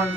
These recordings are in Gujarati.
One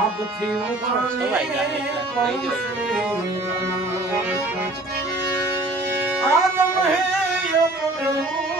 આપથી ઉપાડે આદમ હે યો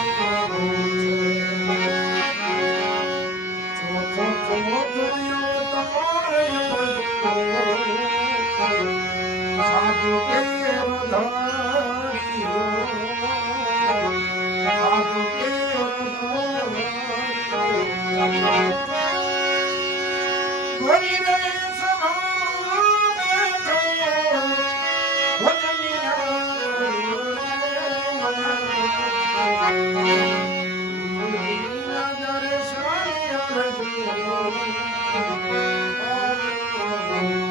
Thank you.